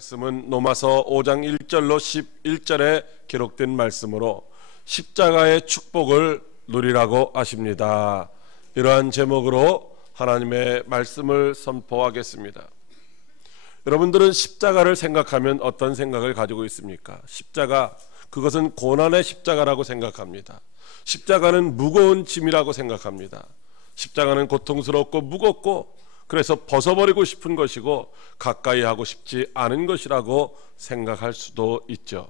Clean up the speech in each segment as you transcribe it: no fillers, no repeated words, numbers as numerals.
말씀은 로마서 5장 1절로 11절에 기록된 말씀으로 십자가의 축복을 누리라고 하십니다. 이러한 제목으로 하나님의 말씀을 선포하겠습니다. 여러분들은 십자가를 생각하면 어떤 생각을 가지고 있습니까? 십자가, 그것은 고난의 십자가라고 생각합니다. 십자가는 무거운 짐이라고 생각합니다. 십자가는 고통스럽고 무겁고 그래서 벗어버리고 싶은 것이고 가까이 하고 싶지 않은 것이라고 생각할 수도 있죠.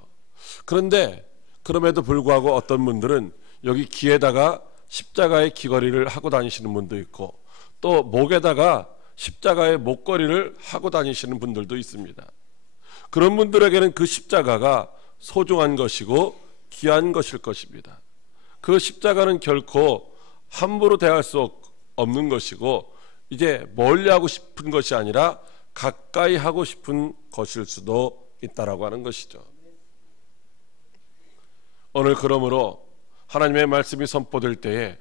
그런데 그럼에도 불구하고 어떤 분들은 여기 귀에다가 십자가의 귀걸이를 하고 다니시는 분도 있고 또 목에다가 십자가의 목걸이를 하고 다니시는 분들도 있습니다. 그런 분들에게는 그 십자가가 소중한 것이고 귀한 것일 것입니다. 그 십자가는 결코 함부로 대할 수 없는 것이고 이제 멀리하고 싶은 것이 아니라 가까이 하고 싶은 것일 수도 있다라고 하는 것이죠. 오늘 그러므로 하나님의 말씀이 선포될 때에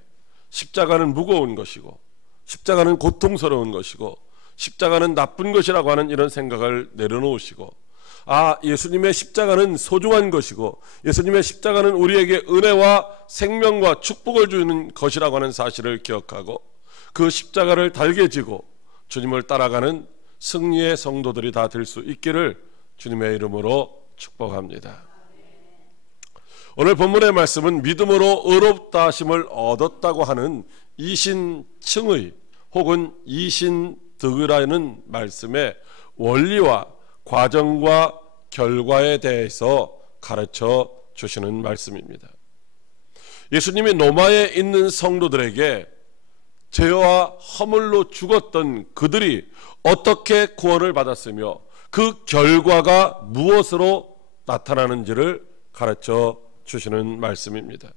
십자가는 무거운 것이고 십자가는 고통스러운 것이고 십자가는 나쁜 것이라고 하는 이런 생각을 내려놓으시고 예수님의 십자가는 소중한 것이고 예수님의 십자가는 우리에게 은혜와 생명과 축복을 주는 것이라고 하는 사실을 기억하고 그 십자가를 달게 지고 주님을 따라가는 승리의 성도들이 다 될 수 있기를 주님의 이름으로 축복합니다. 오늘 본문의 말씀은 믿음으로 의롭다 하심을 얻었다고 하는 이신칭의 혹은 이신득이라는 말씀의 원리와 과정과 결과에 대해서 가르쳐 주시는 말씀입니다. 예수님이 로마에 있는 성도들에게 죄와 허물로 죽었던 그들이 어떻게 구원을 받았으며 그 결과가 무엇으로 나타나는지를 가르쳐 주시는 말씀입니다.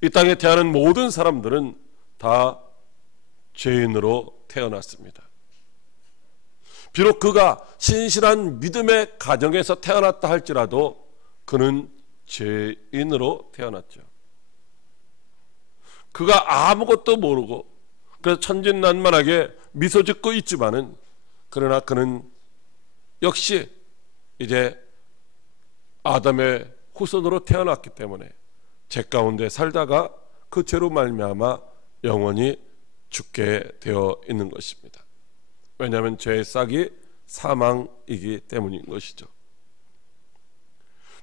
이 땅에 태어난 모든 사람들은 다 죄인으로 태어났습니다. 비록 그가 신실한 믿음의 가정에서 태어났다 할지라도 그는 죄인으로 태어났죠. 그가 아무것도 모르고 그래서 천진난만하게 미소 짓고 있지만은 그러나 그는 역시 이제 아담의 후손으로 태어났기 때문에 죄 가운데 살다가 그 죄로 말미암아 영원히 죽게 되어 있는 것입니다. 왜냐하면 죄의 싹이 사망이기 때문인 것이죠.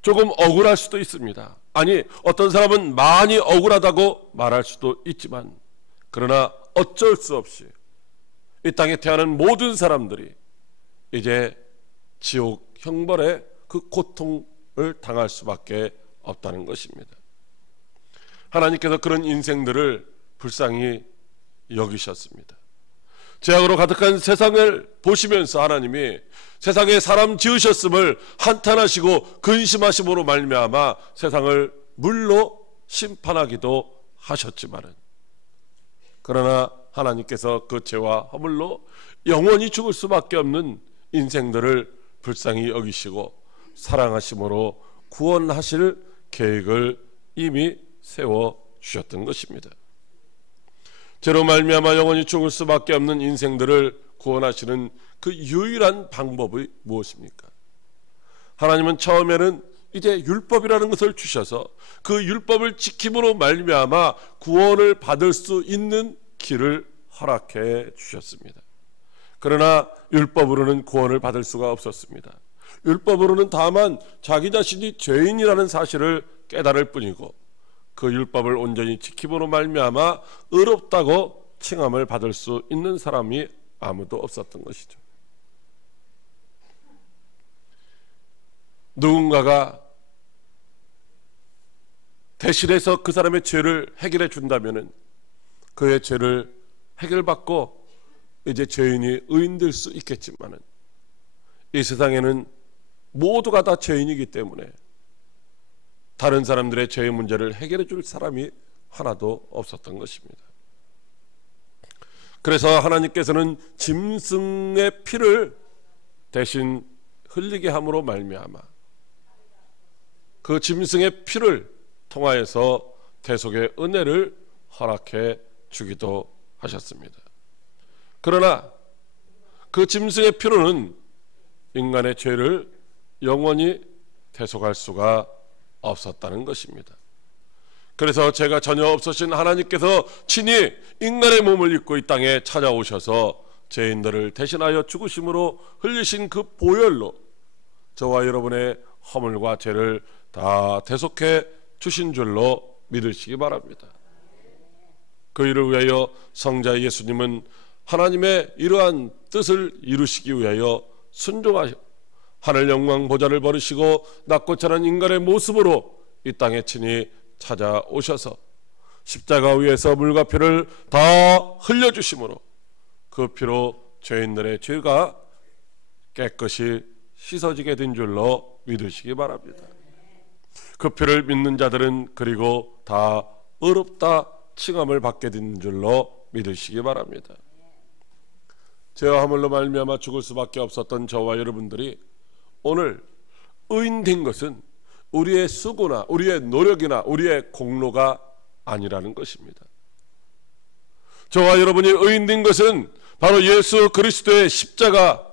조금 억울할 수도 있습니다. 아니, 어떤 사람은 많이 억울하다고 말할 수도 있지만 그러나 어쩔 수 없이 이 땅에 태어난 모든 사람들이 이제 지옥 형벌의 그 고통을 당할 수밖에 없다는 것입니다. 하나님께서 그런 인생들을 불쌍히 여기셨습니다. 죄악으로 가득한 세상을 보시면서 하나님이 세상에 사람 지으셨음을 한탄하시고 근심하심으로 말미암아 세상을 물로 심판하기도 하셨지만은 그러나 하나님께서 그 죄와 허물로 영원히 죽을 수밖에 없는 인생들을 불쌍히 여기시고 사랑하심으로 구원하실 계획을 이미 세워주셨던 것입니다. 죄로 말미암아 영원히 죽을 수밖에 없는 인생들을 구원하시는 그 유일한 방법이 무엇입니까? 하나님은 처음에는 이제 율법이라는 것을 주셔서 그 율법을 지킴으로 말미암아 구원을 받을 수 있는 길을 허락해 주셨습니다. 그러나 율법으로는 구원을 받을 수가 없었습니다. 율법으로는 다만 자기 자신이 죄인이라는 사실을 깨달을 뿐이고 그 율법을 온전히 지킴으로 말미암아 의롭다고 칭함을 받을 수 있는 사람이 아무도 없었던 것이죠. 누군가가 대신해서 그 사람의 죄를 해결해 준다면은 그의 죄를 해결받고 이제 죄인이 의인될 수 있겠지만은 이 세상에는 모두가 다 죄인이기 때문에 다른 사람들의 죄의 문제를 해결해 줄 사람이 하나도 없었던 것입니다. 그래서 하나님께서는 짐승의 피를 대신 흘리게 함으로 말미암아 그 짐승의 피를 통하여서 대속의 은혜를 허락해 주기도 하셨습니다. 그러나 그 짐승의 피로는 인간의 죄를 영원히 대속할 수가 없었다는 것입니다. 그래서 죄가 전혀 없으신 하나님께서 친히 인간의 몸을 입고 이 땅에 찾아오셔서 죄인들을 대신하여 죽으심으로 흘리신 그 보혈로 저와 여러분의 허물과 죄를 다 대속해 주신 줄로 믿으시기 바랍니다. 그 일을 위하여 성자 예수님은 하나님의 이러한 뜻을 이루시기 위하여 순종하여 하늘 영광 보좌를 버리시고 낮고 찬한 인간의 모습으로 이 땅에 친히 찾아오셔서 십자가 위에서 물과 피를 다 흘려주심으로 그 피로 죄인들의 죄가 깨끗이 씻어지게 된 줄로 믿으시기 바랍니다. 그 피를 믿는 자들은 그리고 다 의롭다 칭함을 받게 된 줄로 믿으시기 바랍니다. 죄와 허물로 말미암아 죽을 수밖에 없었던 저와 여러분들이 오늘 의인된 것은 우리의 수고나 우리의 노력이나 우리의 공로가 아니라는 것입니다. 저와 여러분이 의인된 것은 바로 예수 그리스도의 십자가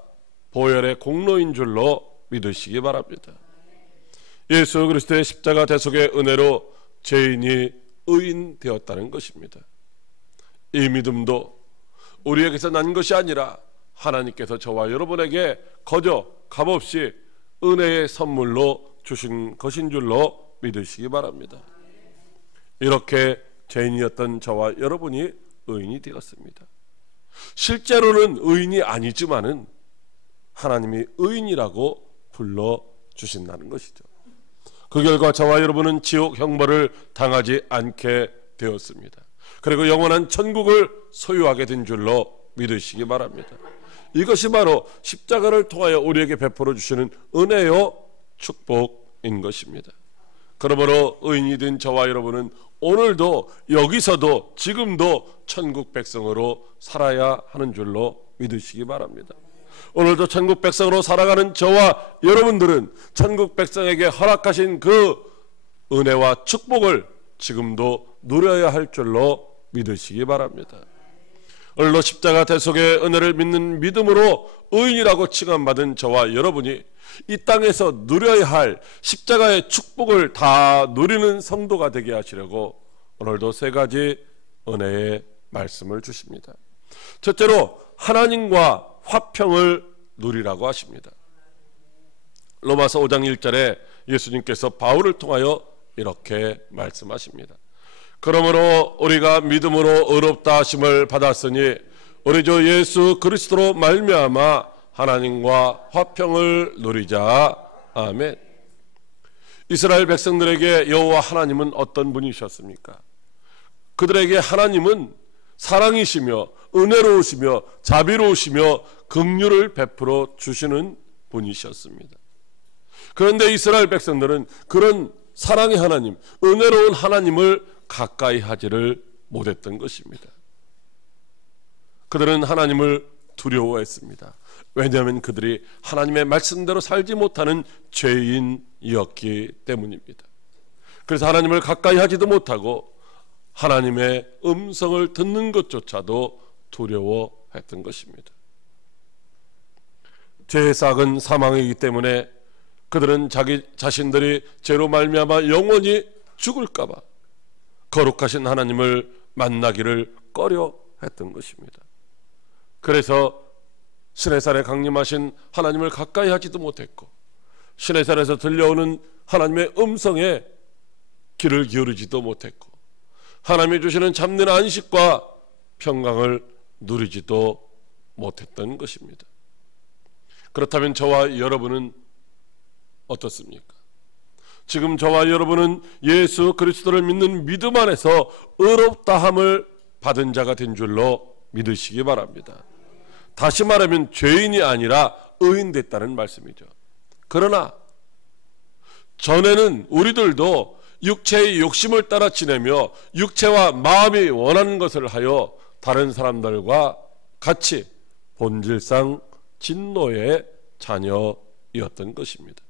보혈의 공로인 줄로 믿으시기 바랍니다. 예수 그리스도의 십자가 대속의 은혜로 죄인이 의인 되었다는 것입니다. 이 믿음도 우리에게서 난 것이 아니라 하나님께서 저와 여러분에게 거저 값없이 은혜의 선물로 주신 것인 줄로 믿으시기 바랍니다. 이렇게 죄인이었던 저와 여러분이 의인이 되었습니다. 실제로는 의인이 아니지만은 하나님이 의인이라고 불러주신다는 것이죠. 그 결과 저와 여러분은 지옥 형벌을 당하지 않게 되었습니다. 그리고 영원한 천국을 소유하게 된 줄로 믿으시기 바랍니다. 이것이 바로 십자가를 통하여 우리에게 베풀어 주시는 은혜요 축복인 것입니다. 그러므로 의인이 된 저와 여러분은 오늘도 여기서도 지금도 천국 백성으로 살아야 하는 줄로 믿으시기 바랍니다. 오늘도 천국 백성으로 살아가는 저와 여러분들은 천국 백성에게 허락하신 그 은혜와 축복을 지금도 누려야 할 줄로 믿으시기 바랍니다. 오늘도 십자가 대속의 은혜를 믿는 믿음으로 의인이라고 칭함받은 저와 여러분이 이 땅에서 누려야 할 십자가의 축복을 다 누리는 성도가 되게 하시려고 오늘도 세 가지 은혜의 말씀을 주십니다. 첫째로 하나님과 화평을 누리라고 하십니다. 로마서 5장 1절에 예수님께서 바울을 통하여 이렇게 말씀하십니다. 그러므로 우리가 믿음으로 의롭다 하심을 받았으니 우리 주 예수 그리스도로 말미암아 하나님과 화평을 누리자. 아멘. 이스라엘 백성들에게 여호와 하나님은 어떤 분이셨습니까? 그들에게 하나님은 사랑이시며 은혜로우시며 자비로우시며 긍휼을 베풀어 주시는 분이셨습니다. 그런데 이스라엘 백성들은 그런 사랑의 하나님, 은혜로운 하나님을 가까이 하지를 못했던 것입니다. 그들은 하나님을 두려워했습니다. 왜냐하면 그들이 하나님의 말씀대로 살지 못하는 죄인이었기 때문입니다. 그래서 하나님을 가까이 하지도 못하고 하나님의 음성을 듣는 것조차도 두려워했던 것입니다. 죄의 싹은 사망이기 때문에 그들은 자기 자신들이 죄로 말미암아 영원히 죽을까 봐 거룩하신 하나님을 만나기를 꺼려했던 것입니다. 그래서 시내산에 강림하신 하나님을 가까이 하지도 못했고 시내산에서 들려오는 하나님의 음성에 귀를 기울이지도 못했고 하나님이 주시는 참된 안식과 평강을 누리지도 못했던 것입니다. 그렇다면 저와 여러분은 어떻습니까? 지금 저와 여러분은 예수 그리스도를 믿는 믿음 안에서 의롭다함을 받은 자가 된 줄로 믿으시기 바랍니다. 다시 말하면 죄인이 아니라 의인 됐다는 말씀이죠. 그러나 전에는 우리들도 육체의 욕심을 따라 지내며 육체와 마음이 원하는 것을 하여 다른 사람들과 같이 본질상 진노의 자녀이었던 것입니다.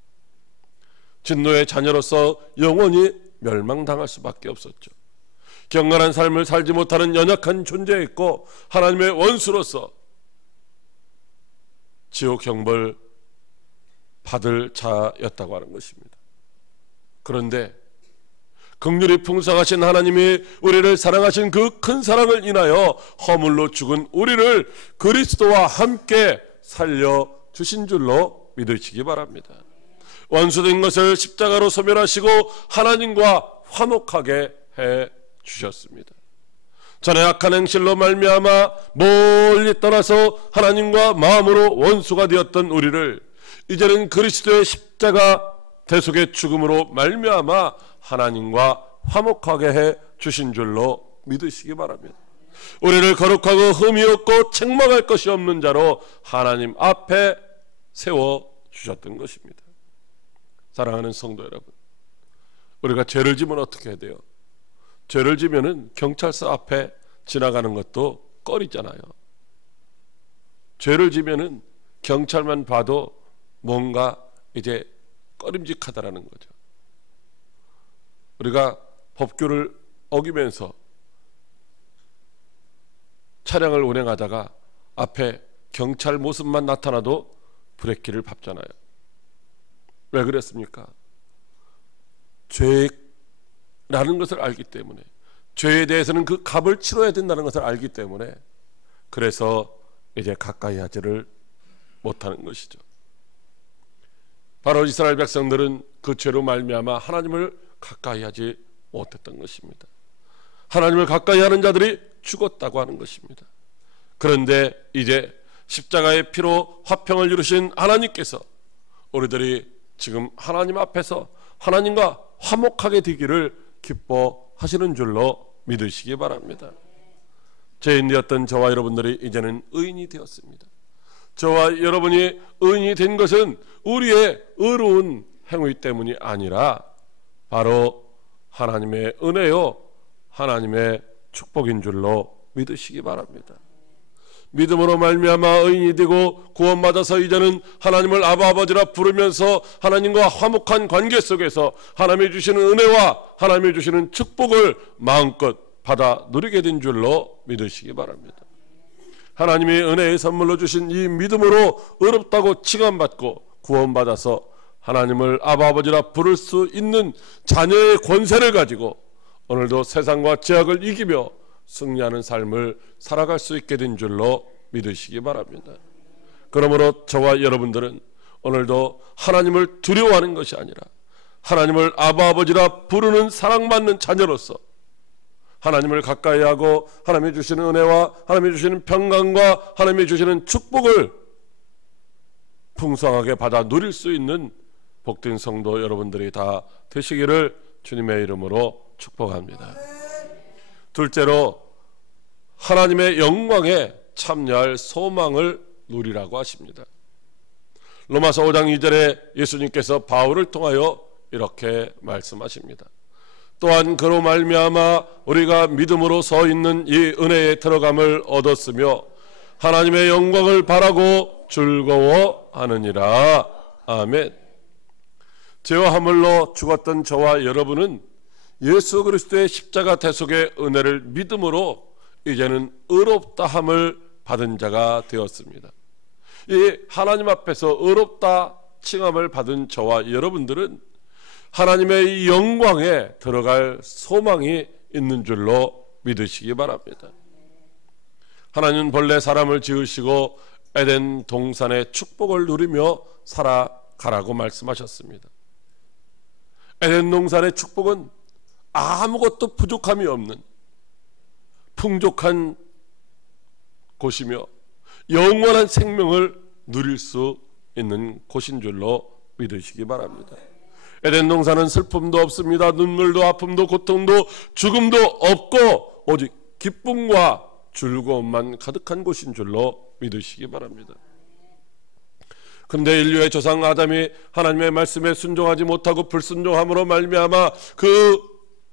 진노의 자녀로서 영원히 멸망당할 수밖에 없었죠. 경건한 삶을 살지 못하는 연약한 존재였고 하나님의 원수로서 지옥 형벌 받을 자였다고 하는 것입니다. 그런데 긍휼이 풍성하신 하나님이 우리를 사랑하신 그 큰 사랑을 인하여 허물로 죽은 우리를 그리스도와 함께 살려주신 줄로 믿으시기 바랍니다. 원수된 것을 십자가로 소멸하시고 하나님과 화목하게 해주셨습니다. 전에 악한 행실로 말미암아 멀리 떠나서 하나님과 마음으로 원수가 되었던 우리를 이제는 그리스도의 십자가 대속의 죽음으로 말미암아 하나님과 화목하게 해주신 줄로 믿으시기 바랍니다. 우리를 거룩하고 흠이 없고 책망할 것이 없는 자로 하나님 앞에 세워주셨던 것입니다. 사랑하는 성도 여러분, 우리가 죄를 지면 어떻게 해야 돼요? 죄를 지면은 경찰서 앞에 지나가는 것도 꺼리잖아요. 죄를 지면은 경찰만 봐도 뭔가 이제 꺼림직하다라는 거죠. 우리가 법규를 어기면서 차량을 운행하다가 앞에 경찰 모습만 나타나도 브레이크를 밟잖아요. 왜 그랬습니까? 죄라는 것을 알기 때문에, 죄에 대해서는 그 값을 치러야 된다는 것을 알기 때문에, 그래서 이제 가까이 하지를 못하는 것이죠. 바로 이스라엘 백성들은 그 죄로 말미암아 하나님을 가까이 하지 못했던 것입니다. 하나님을 가까이 하는 자들이 죽었다고 하는 것입니다. 그런데 이제 십자가의 피로 화평을 이루신 하나님께서 우리들이 지금 하나님 앞에서 하나님과 화목하게 되기를 기뻐하시는 줄로 믿으시기 바랍니다. 죄인되었던 저와 여러분들이 이제는 의인이 되었습니다. 저와 여러분이 의인이 된 것은 우리의 의로운 행위 때문이 아니라 바로 하나님의 은혜요, 하나님의 축복인 줄로 믿으시기 바랍니다. 믿음으로 말미암아 의인이 되고 구원받아서 이제는 하나님을 아버지라 부르면서 하나님과 화목한 관계 속에서 하나님이 주시는 은혜와 하나님이 주시는 축복을 마음껏 받아 누리게 된 줄로 믿으시기 바랍니다. 하나님이 은혜의 선물로 주신 이 믿음으로 의롭다고 칭함받고 구원받아서 하나님을 아버지라 부를 수 있는 자녀의 권세를 가지고 오늘도 세상과 죄악을 이기며 승리하는 삶을 살아갈 수 있게 된 줄로 믿으시기 바랍니다. 그러므로 저와 여러분들은 오늘도 하나님을 두려워하는 것이 아니라 하나님을 아버지라 부르는 사랑받는 자녀로서 하나님을 가까이 하고 하나님이 주시는 은혜와 하나님이 주시는 평강과 하나님이 주시는 축복을 풍성하게 받아 누릴 수 있는 복된 성도 여러분들이 다 되시기를 주님의 이름으로 축복합니다. 둘째로 하나님의 영광에 참여할 소망을 누리라고 하십니다. 로마서 5장 2절에 예수님께서 바울을 통하여 이렇게 말씀하십니다. 또한 그로 말미암아 우리가 믿음으로 서 있는 이 은혜에 들어감을 얻었으며 하나님의 영광을 바라고 즐거워하느니라. 아멘. 죄와 허물로 죽었던 저와 여러분은 예수 그리스도의 십자가 대속의 은혜를 믿음으로 이제는 의롭다함을 받은 자가 되었습니다. 이 하나님 앞에서 의롭다 칭함을 받은 저와 여러분들은 하나님의 영광에 들어갈 소망이 있는 줄로 믿으시기 바랍니다. 하나님은 본래 사람을 지으시고 에덴 동산의 축복을 누리며 살아가라고 말씀하셨습니다. 에덴 동산의 축복은 아무것도 부족함이 없는 풍족한 곳이며 영원한 생명을 누릴 수 있는 곳인 줄로 믿으시기 바랍니다. 에덴 동산은 슬픔도 없습니다. 눈물도 아픔도 고통도 죽음도 없고 오직 기쁨과 즐거움만 가득한 곳인 줄로 믿으시기 바랍니다. 그런데 인류의 조상 아담이 하나님의 말씀에 순종하지 못하고 불순종함으로 말미암아 그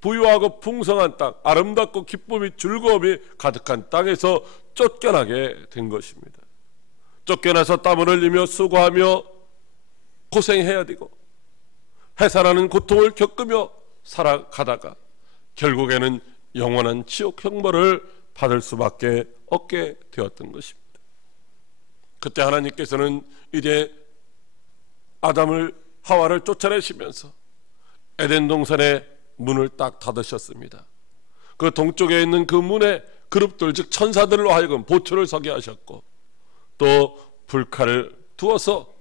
부유하고 풍성한 땅, 아름답고 기쁨이 즐거움이 가득한 땅에서 쫓겨나게 된 것입니다. 쫓겨나서 땀을 흘리며 수고하며 고생해야 되고 해산하는 고통을 겪으며 살아가다가 결국에는 영원한 지옥 형벌을 받을 수밖에 없게 되었던 것입니다. 그때 하나님께서는 이제 하와를 쫓아내시면서 에덴 동산의 문을 딱 닫으셨습니다. 그 동쪽에 있는 그 문에 그룹들, 즉 천사들로 하여금 보초를 서게 하셨고, 또 불칼을 두어서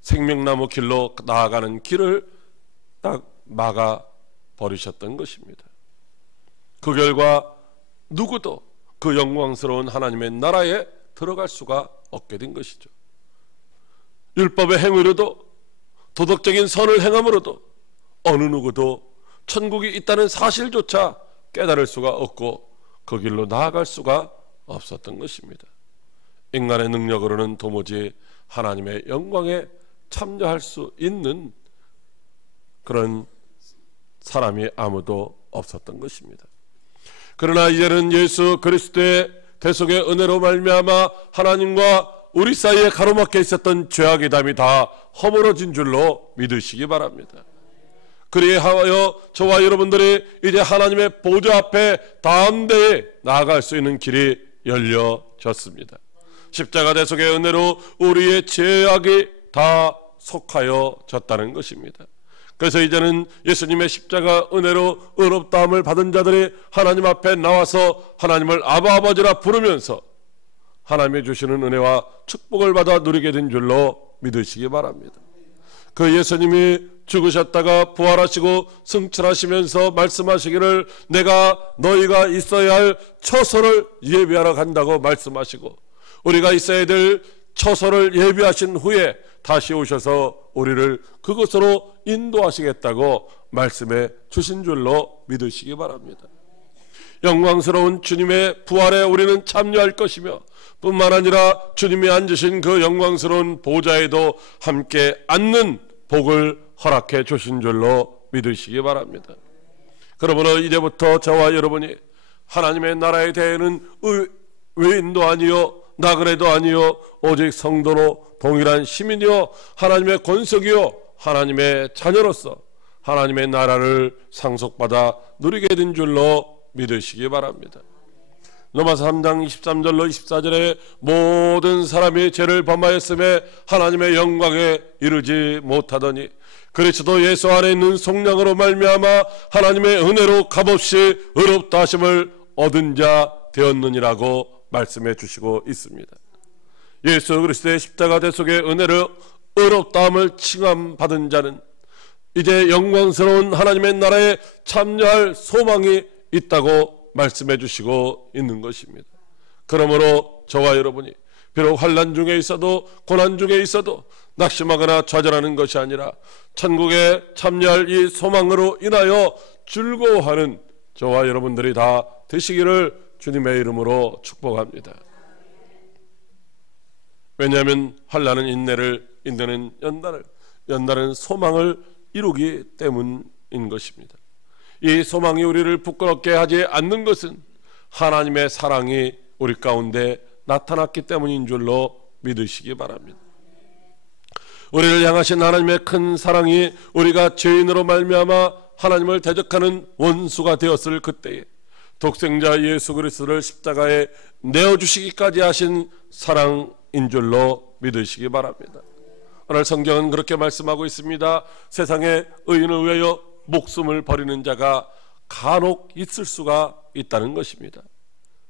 생명나무 길로 나아가는 길을 딱 막아 버리셨던 것입니다. 그 결과 누구도 그 영광스러운 하나님의 나라에 들어갈 수가 없게 된 것이죠. 율법의 행위로도, 도덕적인 선을 행함으로도 어느 누구도 천국이 있다는 사실조차 깨달을 수가 없고 그 길로 나아갈 수가 없었던 것입니다. 인간의 능력으로는 도무지 하나님의 영광에 참여할 수 있는 그런 사람이 아무도 없었던 것입니다. 그러나 이제는 예수 그리스도의 대속의 은혜로 말미암아 하나님과 우리 사이에 가로막혀 있었던 죄악의 담이 다 허물어진 줄로 믿으시기 바랍니다. 그리하여 저와 여러분들이 이제 하나님의 보좌 앞에 담대히 나아갈 수 있는 길이 열려졌습니다. 십자가 대속의 은혜로 우리의 죄악이 다 속하여졌다는 것입니다. 그래서 이제는 예수님의 십자가 은혜로 의롭다함을 받은 자들이 하나님 앞에 나와서 하나님을 아바 아버지라 부르면서 하나님이 주시는 은혜와 축복을 받아 누리게 된 줄로 믿으시기 바랍니다. 그 예수님이 죽으셨다가 부활하시고 승천하시면서 말씀하시기를 내가 너희가 있어야 할 처소를 예비하러 간다고 말씀하시고, 우리가 있어야 될 처소를 예비하신 후에 다시 오셔서 우리를 그곳으로 인도하시겠다고 말씀해 주신 줄로 믿으시기 바랍니다. 영광스러운 주님의 부활에 우리는 참여할 것이며, 뿐만 아니라 주님이 앉으신 그 영광스러운 보좌에도 함께 앉는 복을 허락해 주신 줄로 믿으시기 바랍니다. 그러므로 이제부터 저와 여러분이 하나님의 나라에 대해는 외인도 아니요 나그네도 아니요 오직 성도로 동일한 시민이요 하나님의 권속이요 하나님의 자녀로서 하나님의 나라를 상속받아 누리게 된 줄로 믿으시기 바랍니다. 로마서 3장 23절로 24절에 모든 사람이 죄를 범하였음에 하나님의 영광에 이르지 못하더니 그리스도 예수 안에 있는 속량으로 말미암아 하나님의 은혜로 값없이 의롭다 하심을 얻은 자 되었느니라고 말씀해 주시고 있습니다. 예수 그리스도의 십자가 대속의 은혜로 의롭다함을 칭함받은 자는 이제 영광스러운 하나님의 나라에 참여할 소망이 있다고 말씀해 주시고 있는 것입니다. 그러므로 저와 여러분이 비록 환난 중에 있어도 고난 중에 있어도 낙심하거나 좌절하는 것이 아니라 천국에 참여할 이 소망으로 인하여 즐거워하는 저와 여러분들이 다 되시기를 주님의 이름으로 축복합니다. 왜냐하면 환난은 인내를, 인내는 연단은 소망을 이루기 때문인 것입니다. 이 소망이 우리를 부끄럽게 하지 않는 것은 하나님의 사랑이 우리 가운데 나타났기 때문인 줄로 믿으시기 바랍니다. 우리를 향하신 하나님의 큰 사랑이 우리가 죄인으로 말미암아 하나님을 대적하는 원수가 되었을 그때에 독생자 예수 그리스도를 십자가에 내어주시기까지 하신 사랑인 줄로 믿으시기 바랍니다. 오늘 성경은 그렇게 말씀하고 있습니다. 세상에 의인을 위하여 목숨을 버리는 자가 간혹 있을 수가 있다는 것입니다.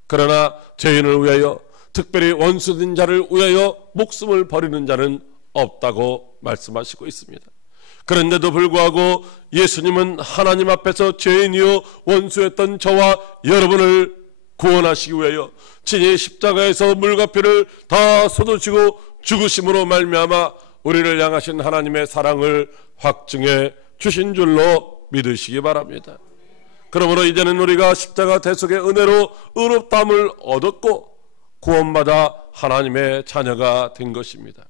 그러나 죄인을 위하여, 특별히 원수된 자를 위하여 목숨을 버리는 자는 없다고 말씀하시고 있습니다. 그런데도 불구하고 예수님은 하나님 앞에서 죄인이요 원수였던 저와 여러분을 구원하시기 위하여 친히 십자가에서 물과 피를 다 쏟으시고 죽으심으로 말미암아 우리를 향하신 하나님의 사랑을 확증해 주신 줄로 믿으시기 바랍니다. 그러므로 이제는 우리가 십자가 대속의 은혜로 의롭다함을 얻었고 구원받아 하나님의 자녀가 된 것입니다.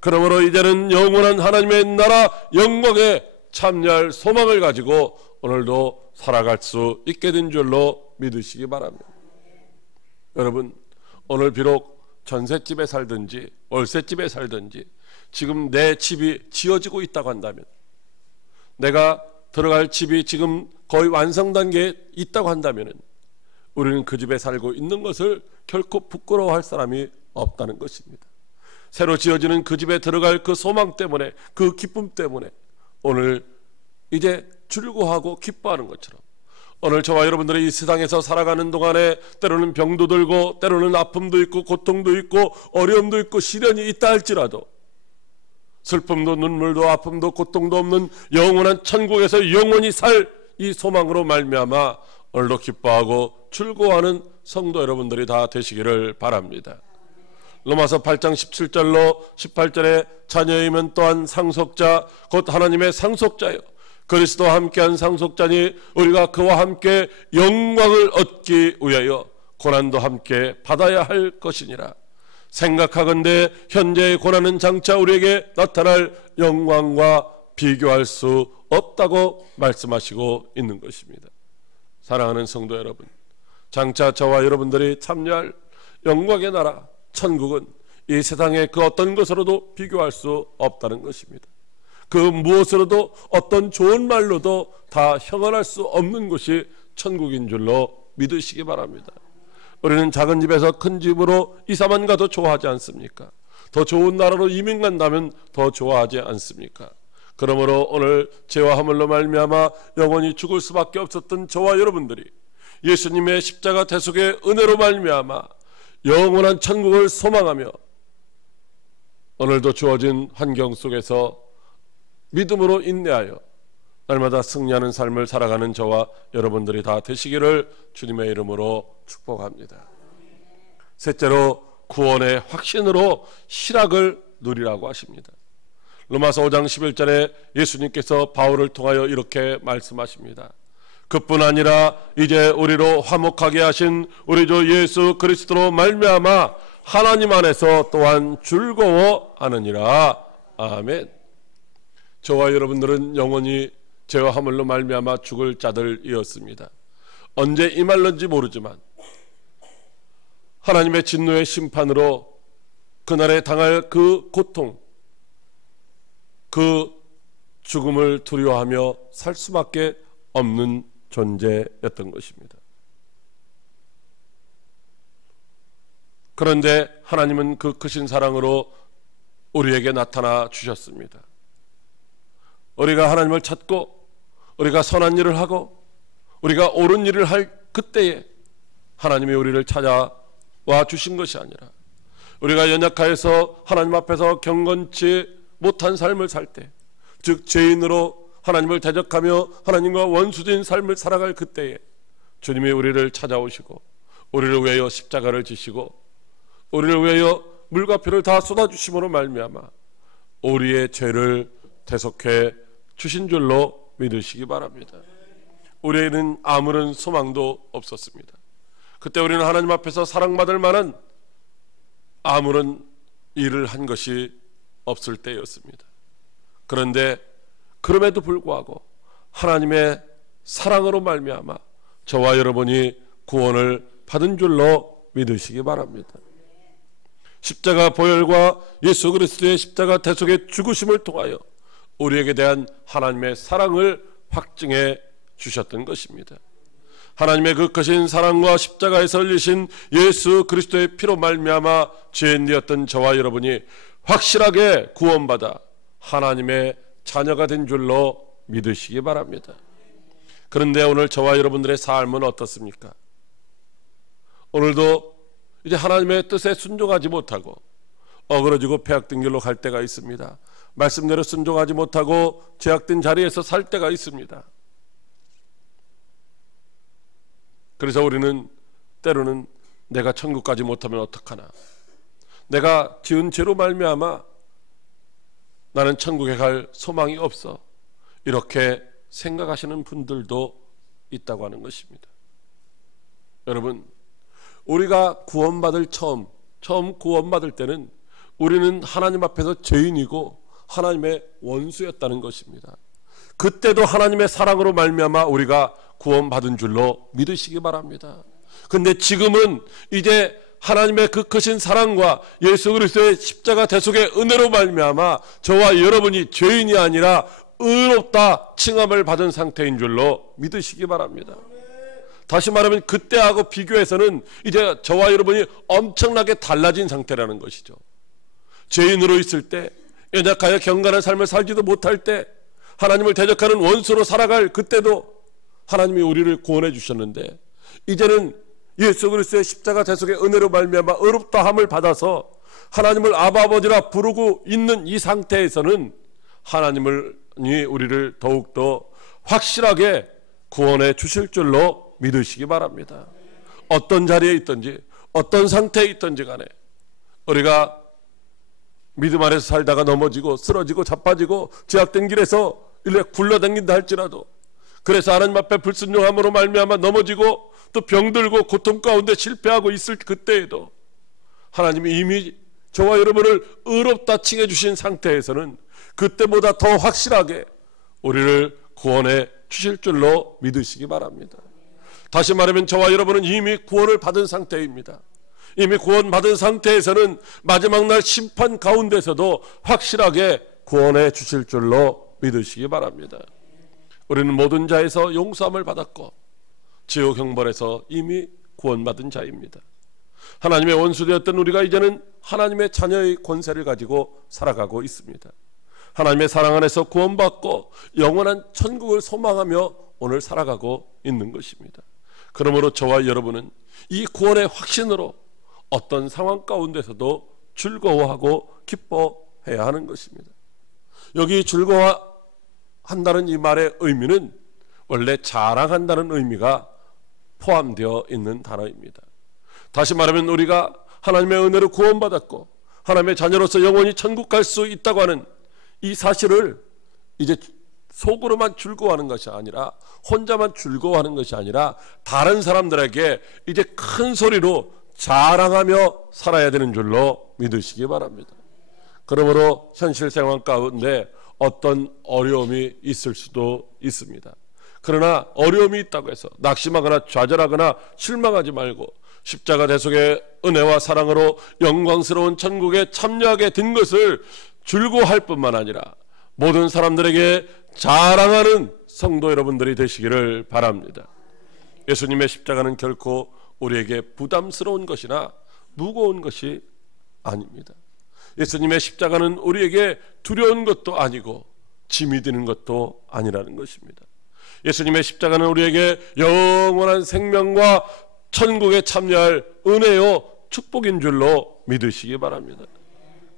그러므로 이제는 영원한 하나님의 나라 영광에 참여할 소망을 가지고 오늘도 살아갈 수 있게 된 줄로 믿으시기 바랍니다. 여러분, 오늘 비록 전셋집에 살든지 월세집에 살든지 지금 내 집이 지어지고 있다고 한다면, 내가 들어갈 집이 지금 거의 완성 단계에 있다고 한다면 우리는 그 집에 살고 있는 것을 결코 부끄러워할 사람이 없다는 것입니다. 새로 지어지는 그 집에 들어갈 그 소망 때문에, 그 기쁨 때문에 오늘 이제 즐거워하고 기뻐하는 것처럼, 오늘 저와 여러분들이 이 세상에서 살아가는 동안에 때로는 병도 들고 때로는 아픔도 있고 고통도 있고 어려움도 있고 시련이 있다 할지라도 슬픔도 눈물도 아픔도 고통도 없는 영원한 천국에서 영원히 살 이 소망으로 말미암아 오늘도 기뻐하고 즐거워하는 성도 여러분들이 다 되시기를 바랍니다. 로마서 8장 17절로 18절에 자녀이면 또한 상속자 곧 하나님의 상속자요 그리스도와 함께한 상속자니 우리가 그와 함께 영광을 얻기 위하여 고난도 함께 받아야 할 것이니라. 생각하건대 현재의 고난은 장차 우리에게 나타날 영광과 비교할 수 없다고 말씀하시고 있는 것입니다. 사랑하는 성도 여러분, 장차 저와 여러분들이 참여할 영광의 나라 천국은 이 세상의 그 어떤 것으로도 비교할 수 없다는 것입니다. 그 무엇으로도 어떤 좋은 말로도 다 형언할 수 없는 곳이 천국인 줄로 믿으시기 바랍니다. 우리는 작은 집에서 큰 집으로 이사만 가도 좋아하지 않습니까? 더 좋은 나라로 이민 간다면 더 좋아하지 않습니까? 그러므로 오늘 죄와 허물로 말미암아 영원히 죽을 수밖에 없었던 저와 여러분들이 예수님의 십자가 대속의 은혜로 말미암아 영원한 천국을 소망하며 오늘도 주어진 환경 속에서 믿음으로 인내하여 날마다 승리하는 삶을 살아가는 저와 여러분들이 다 되시기를 주님의 이름으로 축복합니다. 셋째로 구원의 확신으로 희락을 누리라고 하십니다. 로마서 5장 11절에 예수님께서 바울을 통하여 이렇게 말씀하십니다. 그뿐 아니라 이제 우리로 화목하게 하신 우리 주 예수 그리스도로 말미암아 하나님 안에서 또한 즐거워하느니라. 아멘. 저와 여러분들은 영원히 죄와 허물로 말미암아 죽을 자들이었습니다. 언제 임할는지 모르지만 하나님의 진노의 심판으로 그날에 당할 그 고통, 그 죽음을 두려워하며 살 수밖에 없는 존재였던 것입니다. 그런데 하나님은 그 크신 사랑으로 우리에게 나타나 주셨습니다. 우리가 하나님을 찾고 우리가 선한 일을 하고 우리가 옳은 일을 할 그때에 하나님이 우리를 찾아와 주신 것이 아니라 우리가 연약하여서 하나님 앞에서 경건치 못한 삶을 살 때, 즉 죄인으로 하나님을 대적하며 하나님과 원수된 삶을 살아갈 그때에 주님이 우리를 찾아오시고 우리를 위하여 십자가를 지시고 우리를 위하여 물과 피를 다 쏟아주심으로 말미암아 우리의 죄를 대속해 주신 줄로 믿으시기 바랍니다. 우리에는 아무런 소망도 없었습니다. 그때 우리는 하나님 앞에서 사랑받을 만한 아무런 일을 한 것이 없을 때였습니다. 그런데 그럼에도 불구하고 하나님의 사랑으로 말미암아 저와 여러분이 구원을 받은 줄로 믿으시기 바랍니다. 십자가 보혈과 예수 그리스도의 십자가 대속의 죽으심을 통하여 우리에게 대한 하나님의 사랑을 확증해 주셨던 것입니다. 하나님의 그 크신 사랑과 십자가에서 흘리신 예수 그리스도의 피로 말미암아 죄인되었던 저와 여러분이 확실하게 구원받아 하나님의 자녀가 된 줄로 믿으시기 바랍니다. 그런데 오늘 저와 여러분들의 삶은 어떻습니까? 오늘도 이제 하나님의 뜻에 순종하지 못하고 어그러지고 폐악된 길로 갈 때가 있습니다. 말씀대로 순종하지 못하고 죄악된 자리에서 살 때가 있습니다. 그래서 우리는 때로는 내가 천국까지 못하면 어떡하나, 내가 지은 죄로 말미암아 나는 천국에 갈 소망이 없어, 이렇게 생각하시는 분들도 있다고 하는 것입니다. 여러분, 우리가 구원받을 처음 구원받을 때는 우리는 하나님 앞에서 죄인이고 하나님의 원수였다는 것입니다. 그때도 하나님의 사랑으로 말미암아 우리가 구원받은 줄로 믿으시기 바랍니다. 그런데 지금은 이제 하나님의 그 크신 사랑과 예수 그리스도의 십자가 대속의 은혜로 말미암아 저와 여러분이 죄인이 아니라 의롭다 칭함을 받은 상태인 줄로 믿으시기 바랍니다. 다시 말하면 그때하고 비교해서는 이제 저와 여러분이 엄청나게 달라진 상태라는 것이죠. 죄인으로 있을 때, 연약하여 경건한 삶을 살지도 못할 때, 하나님을 대적하는 원수로 살아갈 그때도 하나님이 우리를 구원해 주셨는데, 이제는 예수 그리스도의 십자가 대속의 은혜로 말미암아 의롭다함을 받아서 하나님을 아바 아버지라 부르고 있는 이 상태에서는 하나님이 우리를 더욱더 확실하게 구원해 주실 줄로 믿으시기 바랍니다. 어떤 자리에 있든지 어떤 상태에 있든지 간에 우리가 믿음 안에서 살다가 넘어지고 쓰러지고 자빠지고 제약된 길에서 일에 굴러다닌다 할지라도, 그래서 하나님 앞에 불순종함으로 말미암아 넘어지고 또 병들고 고통 가운데 실패하고 있을 그때에도 하나님이 이미 저와 여러분을 의롭다 칭해 주신 상태에서는 그때보다 더 확실하게 우리를 구원해 주실 줄로 믿으시기 바랍니다. 다시 말하면 저와 여러분은 이미 구원을 받은 상태입니다. 이미 구원받은 상태에서는 마지막 날 심판 가운데서도 확실하게 구원해 주실 줄로 믿으시기 바랍니다. 우리는 모든 자에서 용서함을 받았고 지옥 형벌에서 이미 구원받은 자입니다. 하나님의 원수되었던 우리가 이제는 하나님의 자녀의 권세를 가지고 살아가고 있습니다. 하나님의 사랑 안에서 구원받고 영원한 천국을 소망하며 오늘 살아가고 있는 것입니다. 그러므로 저와 여러분은 이 구원의 확신으로 어떤 상황 가운데서도 즐거워하고 기뻐해야 하는 것입니다. 여기 즐거워한다는 이 말의 의미는 원래 자랑한다는 의미가 포함되어 있는 단어입니다. 다시 말하면 우리가 하나님의 은혜로 구원받았고 하나님의 자녀로서 영원히 천국 갈 수 있다고 하는 이 사실을 이제 속으로만 즐거워하는 것이 아니라, 혼자만 즐거워하는 것이 아니라 다른 사람들에게 이제 큰 소리로 자랑하며 살아야 되는 줄로 믿으시기 바랍니다. 그러므로 현실 생활 가운데 어떤 어려움이 있을 수도 있습니다. 그러나 어려움이 있다고 해서 낙심하거나 좌절하거나 실망하지 말고 십자가 대속의 은혜와 사랑으로 영광스러운 천국에 참여하게 된 것을 즐거워할 뿐만 아니라 모든 사람들에게 자랑하는 성도 여러분들이 되시기를 바랍니다. 예수님의 십자가는 결코 우리에게 부담스러운 것이나 무거운 것이 아닙니다. 예수님의 십자가는 우리에게 두려운 것도 아니고 짐이 되는 것도 아니라는 것입니다. 예수님의 십자가는 우리에게 영원한 생명과 천국에 참여할 은혜요 축복인 줄로 믿으시기 바랍니다.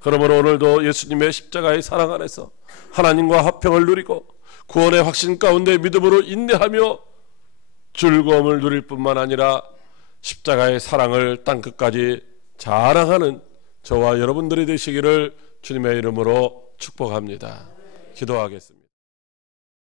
그러므로 오늘도 예수님의 십자가의 사랑 안에서 하나님과 화평을 누리고 구원의 확신 가운데 믿음으로 인내하며 즐거움을 누릴 뿐만 아니라 십자가의 사랑을 땅끝까지 자랑하는 저와 여러분들이 되시기를 주님의 이름으로 축복합니다. 기도하겠습니다.